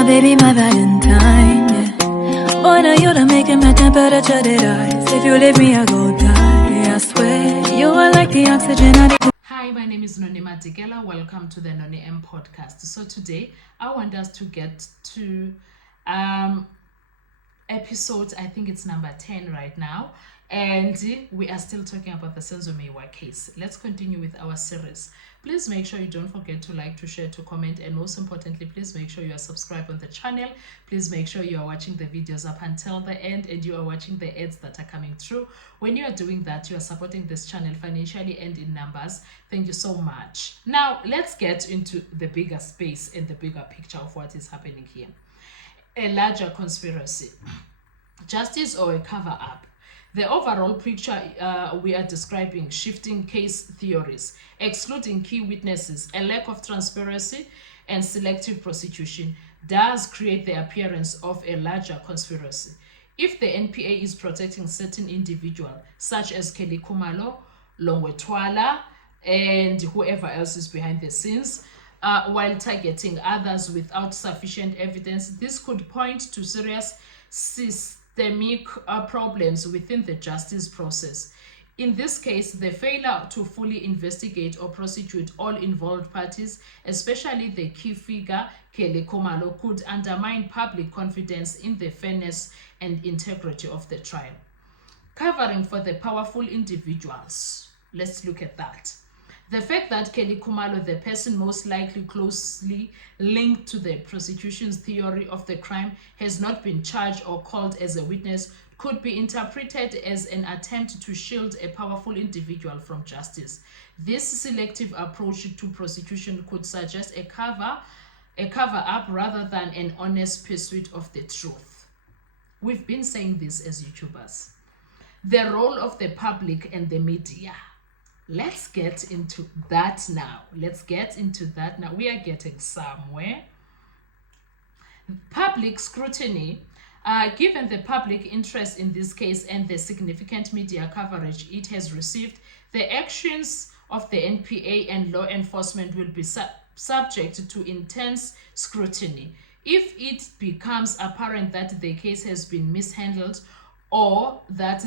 my baby, my Valentine, yeah. Boy, now you done making my temperature dead rise. If you leave me, I go die, I swear. You are like the oxygen I need. Hi, my name is Noni Matikela. Welcome to the Noni M podcast. So today, I want us to get to episode, I think it's number 10 right now. And we are still talking about the Senzo Meyiwa case. Let's continue with our series. Please make sure you don't forget to like, to share, to comment, and most importantly, please make sure you are subscribed on the channel. Please make sure you are watching the videos up until the end and you are watching the ads that are coming through. When you are doing that, you are supporting this channel financially and in numbers. Thank you so much. Now, let's get into the bigger space and the bigger picture of what is happening here. A larger conspiracy, justice or a cover-up. The overall picture we are describing shifting case theories, excluding key witnesses, a lack of transparency, and selective prosecution does create the appearance of a larger conspiracy. If the NPA is protecting certain individuals, such as Kelly Khumalo, Longwe Twala, and whoever else is behind the scenes, while targeting others without sufficient evidence, this could point to serious systemic problems within the justice process. In this case, the failure to fully investigate or prosecute all involved parties, especially the key figure, Kelly Khumalo, could undermine public confidence in the fairness and integrity of the trial. Covering for the powerful individuals. Let's look at that. The fact that Kelly Khumalo, the person most likely closely linked to the prosecution's theory of the crime, has not been charged or called as a witness could be interpreted as an attempt to shield a powerful individual from justice. This selective approach to prosecution could suggest a cover-up rather than an honest pursuit of the truth. We've been saying this as YouTubers. The role of the public and the media. Let's get into that now. We are getting somewhere. Public scrutiny. Given the public interest in this case and the significant media coverage it has received, the actions of the NPA and law enforcement will be subject to intense scrutiny. If it becomes apparent that the case has been mishandled or that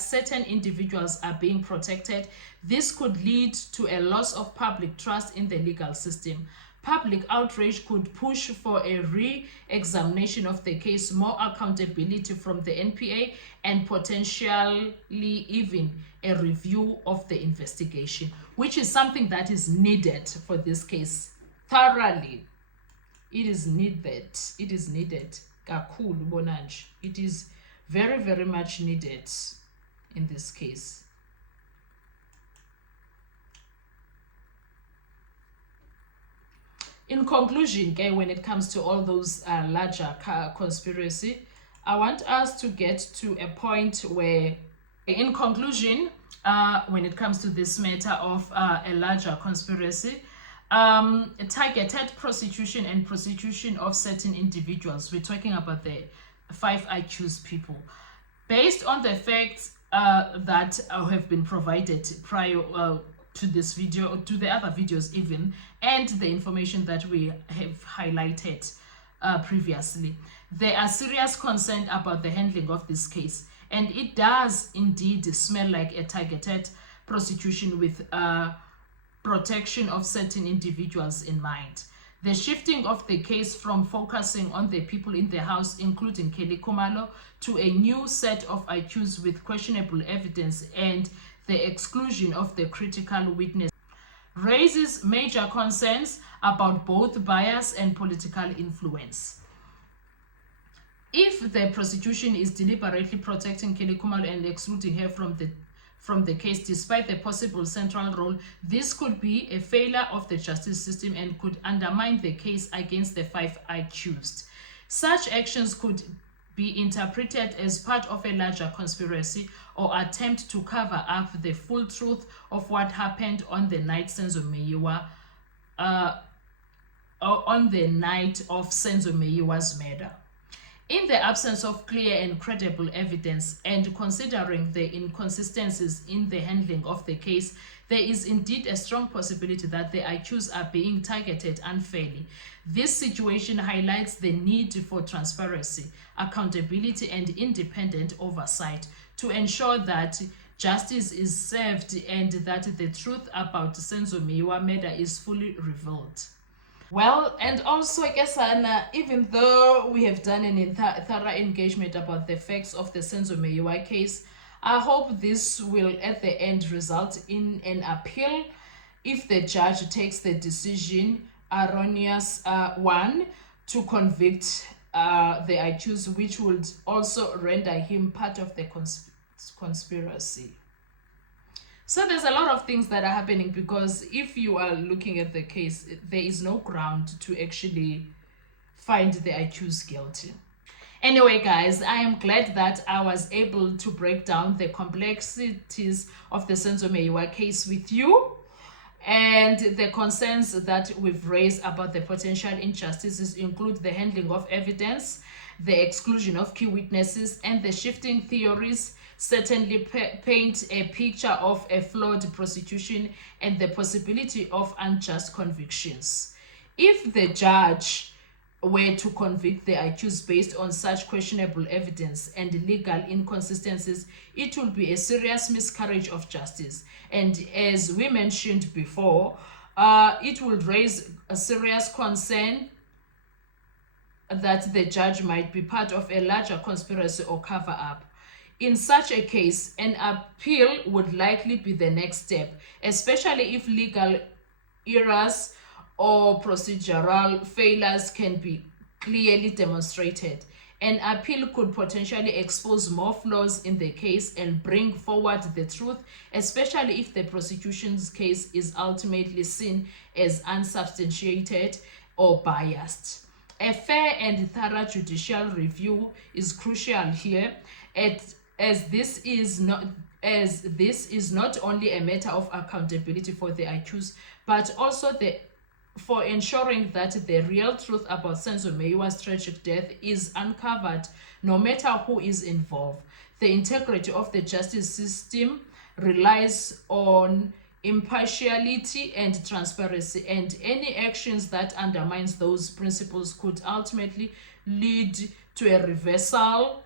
certain individuals are being protected, this could lead to a loss of public trust in the legal system. Public outrage could push for a re-examination of the case, more accountability from the NPA, and potentially even a review of the investigation, which is something that is needed for this case thoroughly. It is needed. Kakhulu bonanje. It is very, very much needed in this case. In conclusion, when it comes to all those larger conspiracy, I want us to get to a point where, in conclusion, when it comes to this matter of a larger conspiracy, targeted prosecution and prosecution of certain individuals. We're talking about the 5 accused people. Based on the facts that have been provided prior to this video, to the other videos even, and the information that we have highlighted previously, there are serious concerns about the handling of this case, and it does indeed smell like a targeted prosecution with protection of certain individuals in mind. The shifting of the case from focusing on the people in the house, including Kelly Khumalo, to a new set of accused with questionable evidence and the exclusion of the critical witness raises major concerns about both bias and political influence. If the prosecution is deliberately protecting Kelly Khumalo and excluding her from the case despite the possible central role, this could be a failure of the justice system and could undermine the case against the 5 accused. Such actions could be interpreted as part of a larger conspiracy or attempt to cover up the full truth of what happened on the night Senzo Meyiwa, on the night of Senzo Meyiwa's murder. In the absence of clear and credible evidence, and considering the inconsistencies in the handling of the case, there is indeed a strong possibility that the accused are being targeted unfairly. This situation highlights the need for transparency, accountability, and independent oversight to ensure that justice is served and that the truth about Senzo Meyiwa murder is fully revealed. Well, and also, I guess, even though we have done an thorough engagement about the facts of the Senzo Meyiwa case, I hope this will at the end result in an appeal if the judge takes the decision, erroneous one, to convict the accused, which would also render him part of the conspiracy. So there's a lot of things that are happening, because if you are looking at the case, there is no ground to actually find the accused guilty. Anyway, guys, I am glad that I was able to break down the complexities of the Senzo Meyiwa case with you, and the concerns that we've raised about the potential injustices include the handling of evidence, the exclusion of key witnesses, and the shifting theories certainly paint a picture of a flawed prosecution and the possibility of unjust convictions. If the judge were to convict the accused based on such questionable evidence and legal inconsistencies, it will be a serious miscarriage of justice. And as we mentioned before, it will raise a serious concern that the judge might be part of a larger conspiracy or cover-up. In such a case, an appeal would likely be the next step, especially if legal errors or procedural failures can be clearly demonstrated. An appeal could potentially expose more flaws in the case and bring forward the truth, especially if the prosecution's case is ultimately seen as unsubstantiated or biased. A fair and thorough judicial review is crucial here, as this is not only a matter of accountability for the accused, but also for ensuring that the real truth about Senzo Meyiwa's tragic death is uncovered, no matter who is involved. The integrity of the justice system relies on impartiality and transparency, and any actions that undermines those principles could ultimately lead to a reversal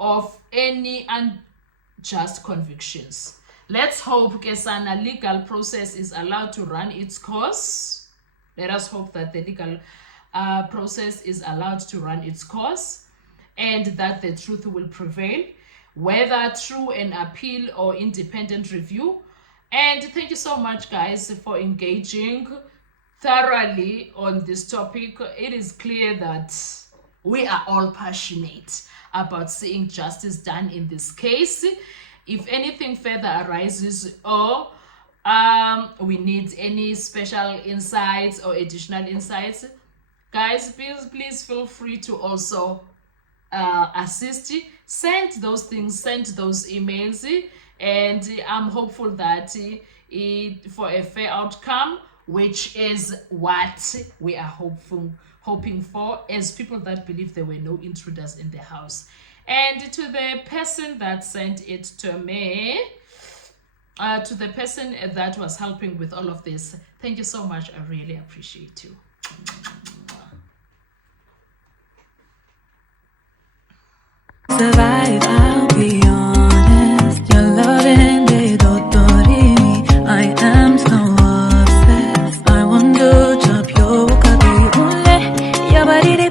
of any unjust convictions. Let's hope Kesana legal process is allowed to run its course. Let us hope that the legal process is allowed to run its course and that the truth will prevail, whether through an appeal or independent review. And thank you so much, guys, for engaging thoroughly on this topic. It is clear that we are all passionate about seeing justice done in this case. If anything further arises, or we need any special insights or additional insights, guys, please feel free to also assist. Send those things, send those emails, and I'm hopeful that for a fair outcome, which is what we are hoping for as people that believe there were no intruders in the house. And to the person that sent it to me, to the person that was helping with all of this, thank you so much. I really appreciate you. Survive, I'll be honest. Your loving they don't me. I am so obsessed. I want to chop your kabi ule. Your body they